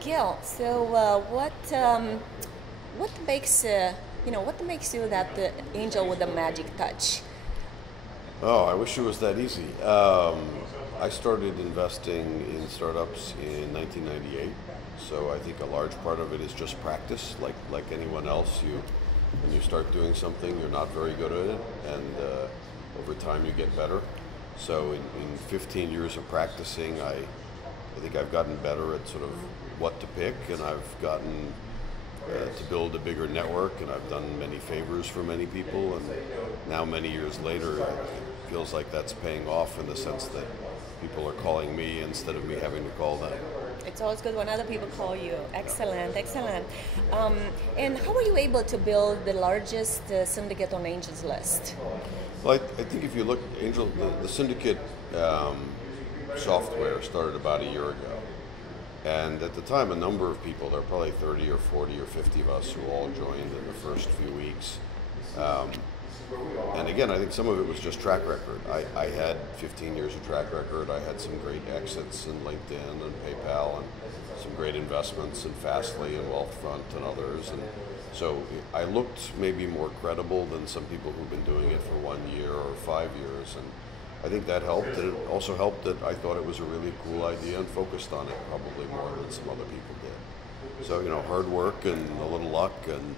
Gil, so what makes what makes you that angel with a magic touch? Oh, I wish it was that easy. I started investing in startups in 1998, so I think a large part of it is just practice. Like anyone else, when you start doing something, you're not very good at it, and over time you get better. So in 15 years of practicing, I think I've gotten better at sort of what to pick, and I've gotten to build a bigger network, and I've done many favors for many people, and now many years later, it feels like that's paying off in the sense that people are calling me instead of me having to call them. It's always good when other people call you. Excellent, excellent. And how were you able to build the largest syndicate on AngelList? Well, I think if you look, the syndicate software started about a year ago. And at the time, a number of people, there were probably 30 or 40 or 50 of us who all joined in the first few weeks. And again, I think some of it was just track record. I had 15 years of track record. I had some great exits in LinkedIn and PayPal and some great investments in Fastly and Wealthfront and others. And so I looked maybe more credible than some people who've been doing it for 1 year or 5 years. And I think that helped. And it also helped that I thought it was a really cool idea and focused on it probably more than some other people did. So, hard work and a little luck. And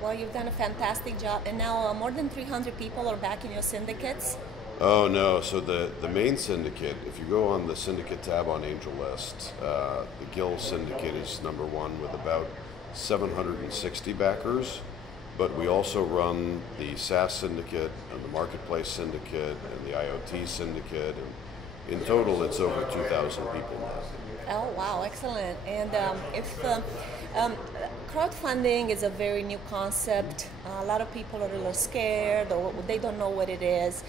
well, you've done a fantastic job, and now more than 300 people are back in your syndicates. Oh no, so the main syndicate, if you go on the syndicate tab on AngelList, the Gil syndicate is #1 with about 760 backers, but we also run the SaaS syndicate and the marketplace syndicate and the IoT syndicate, and in total it's over 2,000 people now. Oh wow, excellent. And if crowdfunding is a very new concept, a lot of people are a little scared or they don't know what it is.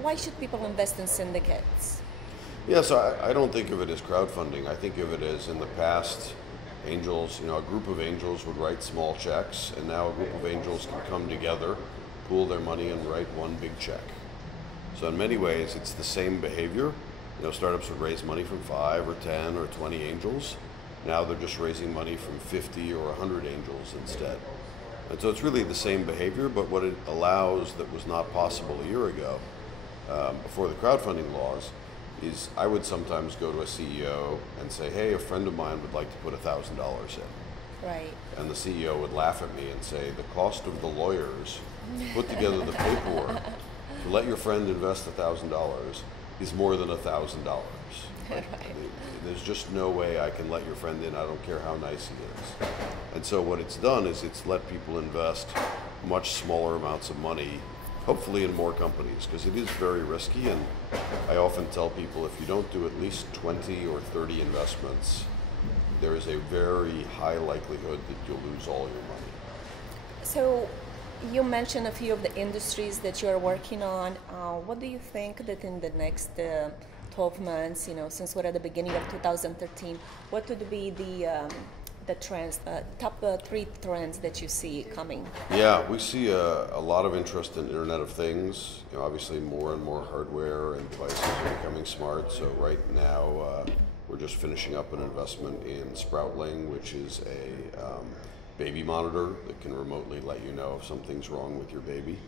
Why should people invest in syndicates? Yeah, so I don't think of it as crowdfunding. I think of it as, in the past, angels, a group of angels would write small checks, and now a group of angels can come together, pool their money, and write one big check. So in many ways, it's the same behavior. Startups would raise money from 5 or 10 or 20 angels. Now they're just raising money from 50 or 100 angels instead. And so it's really the same behavior, but what it allows that was not possible a year ago, before the crowdfunding laws, is I would sometimes go to a CEO and say, hey, a friend of mine would like to put $1,000 in. Right. And the CEO would laugh at me and say, the cost of the lawyers to put together the paperwork to let your friend invest $1,000 is more than $1,000. Right. There's just no way I can let your friend in. I don't care how nice he is. And so what it's done is it's let people invest much smaller amounts of money, hopefully in more companies, because it is very risky. And I often tell people, if you don't do at least 20 or 30 investments, there is a very high likelihood that you'll lose all your money. So you mentioned a few of the industries that you're working on. What do you think that in the next 12 months, since we're at the beginning of 2013, what would be the trends, top 3 trends that you see coming? Yeah, we see a lot of interest in Internet of Things. Obviously more and more hardware and devices are becoming smart. So right now we're just finishing up an investment in Sproutling, which is a baby monitor that can remotely let you know if something's wrong with your baby.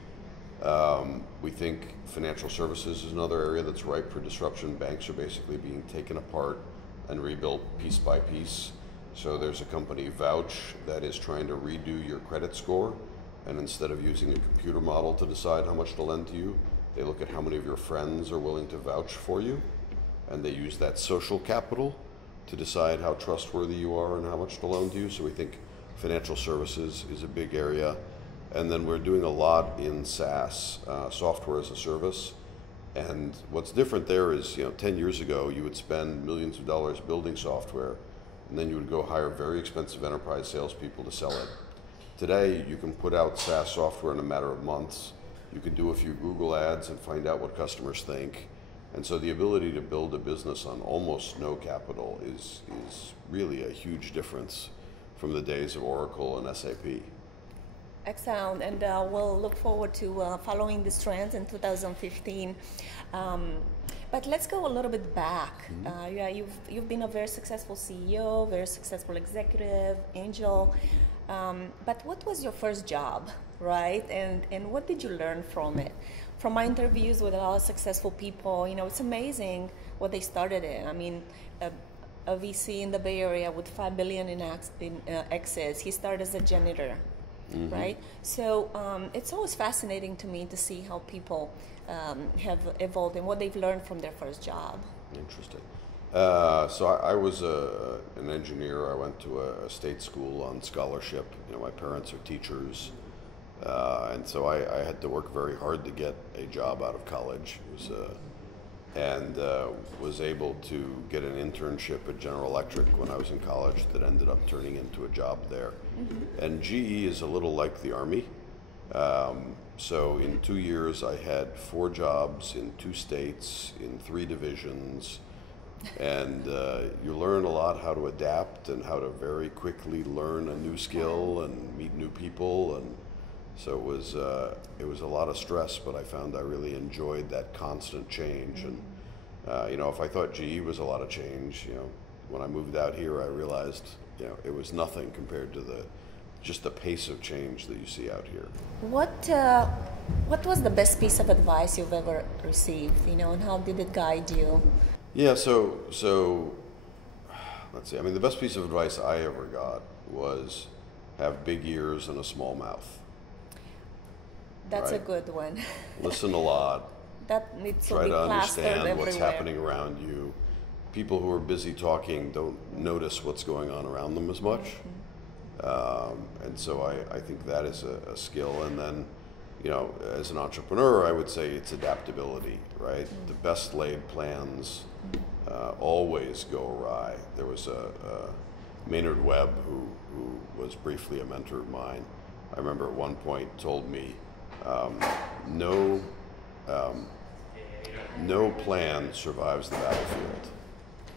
We think financial services is another area that's ripe for disruption. Banks are basically being taken apart and rebuilt piece by piece. So there's a company, Vouch, that is trying to redo your credit score, and instead of using a computer model to decide how much to lend to you, they look at how many of your friends are willing to vouch for you, and they use that social capital to decide how trustworthy you are and how much to loan to you. So we think financial services is a big area. And then we're doing a lot in SaaS, software as a service. And what's different there is, 10 years ago, you would spend millions of dollars building software, and then you would go hire very expensive enterprise salespeople to sell it. Today, you can put out SaaS software in a matter of months. You can do a few Google ads and find out what customers think. And so the ability to build a business on almost no capital is really a huge difference from the days of Oracle and SAP. Excellent, and we'll look forward to following these trends in 2015. But let's go a little bit back. Yeah, you've been a very successful CEO, very successful executive, angel. But what was your first job, right? And what did you learn from it? From my interviews with a lot of successful people, it's amazing what they started in. I mean, a VC in the Bay Area with $5 billion in exits. He started as a janitor, right? So it's always fascinating to me to see how people have evolved and what they've learned from their first job. Interesting. So I was an engineer. I went to a state school on scholarship. My parents are teachers. And so I had to work very hard to get a job out of college. And was able to get an internship at General Electric when I was in college that ended up turning into a job there. And GE is a little like the Army. So in 2 years I had 4 jobs in 2 states, in 3 divisions. And you learn a lot how to adapt and how to very quickly learn a new skill and meet new people. And so it was a lot of stress, but I found I really enjoyed that constant change. And if I thought GE was a lot of change, when I moved out here, I realized it was nothing compared to just the pace of change that you see out here. What was the best piece of advice you've ever received? And how did it guide you? Yeah, so let's see. I mean, the best piece of advice I ever got was have big ears and a small mouth. That's right? a good one. Listen a lot. That needs to Try be to plastered understand what's everywhere. happening around you. People who are busy talking don't notice what's going on around them as much. And so I think that is a skill. And then, as an entrepreneur, I would say it's adaptability, right? The best laid plans always go awry. There was a Maynard Webb who was briefly a mentor of mine. I remember at one point told me, no plan survives the battlefield.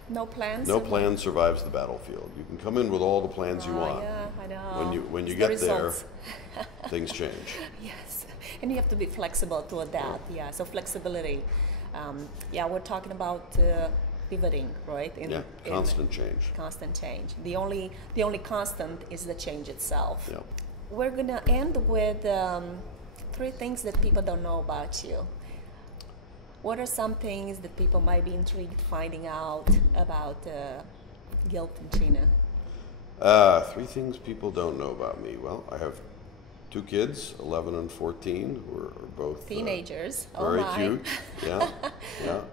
No plans? No plan survives the battlefield. You can come in with all the plans you want. Yeah, I know. When you It's get the there, results. things change. Yes, and you have to be flexible to adapt. Yeah, so flexibility. We're talking about pivoting, right? Constant change. Constant change. The only constant is the change itself. Yeah. We're gonna end with 3 things that people don't know about you. What are some things that people might be intrigued finding out about Gil Penchina? 3 things people don't know about me. Well, I have 2 kids, 11 and 14, who are both teenagers. Very cute. Yeah,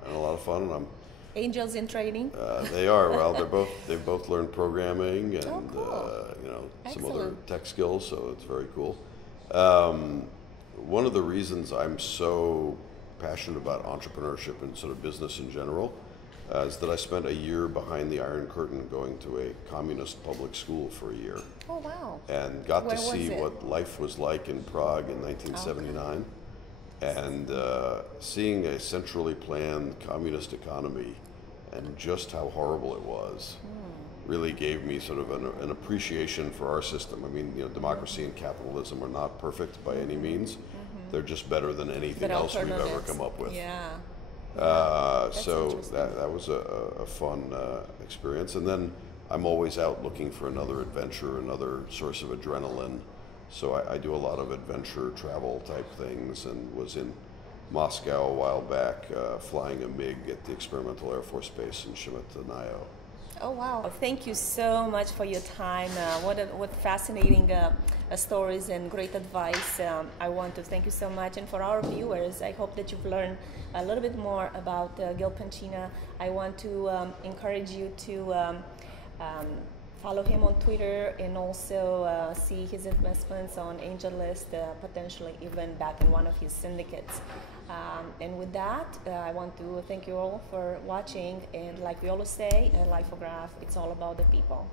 and a lot of fun. And Angels in training. They are. Well, they've both learned programming and cool. some other tech skills. So it's very cool. One of the reasons I'm so passionate about entrepreneurship and sort of business in general is that I spent a year behind the Iron Curtain going to a communist public school for a year. Oh, wow. And got Where to see what life was like in Prague in 1979. Okay. And seeing a centrally planned communist economy and just how horrible it was really gave me sort of an appreciation for our system. I mean, democracy and capitalism are not perfect by any means. They're just better than anything else we've ever come up with. Yeah. So that was a fun experience. And then I'm always out looking for another adventure, another source of adrenaline. So I do a lot of adventure travel type things, and was in Moscow a while back flying a MiG at the Experimental Air Force Base in Shemetanayo. Oh, wow. Thank you so much for your time. What fascinating stories and great advice. I want to thank you so much. And for our viewers, I hope that you've learned a little bit more about Gil Penchina. I want to encourage you to follow him on Twitter and also see his investments on AngelList, potentially even back in one of his syndicates. And with that, I want to thank you all for watching. And like we always say, at Lifograph, it's all about the people.